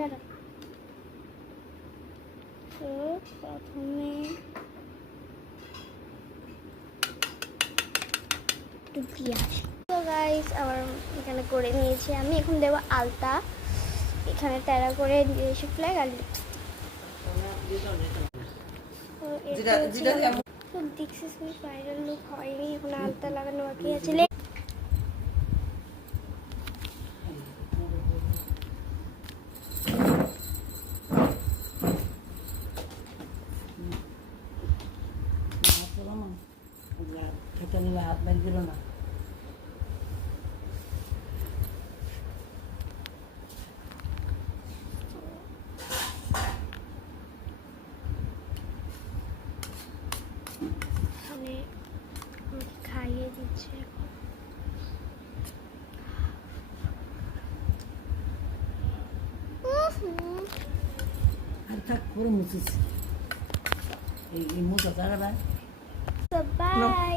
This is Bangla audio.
দাঁড়া। তো প্রথমে একটু পেঁয়াজ। তো গাইস আবার এখানে করে নিয়েছি আমি। এখন দেবো আলতা, এখানে তেরা করে দিয়েছি ফ্ল্যাগ আর তো দেখছিস ফাইনাল লুক হয়নি, এখন আলতা লাগানো বাকি আছে। খেতে নিলে হাত বাইর দিল না। মানে খাইয়ে দিচ্ছে এখন। আর থাক পুরো মুছিস এই মোটা জায়গাটা বাই।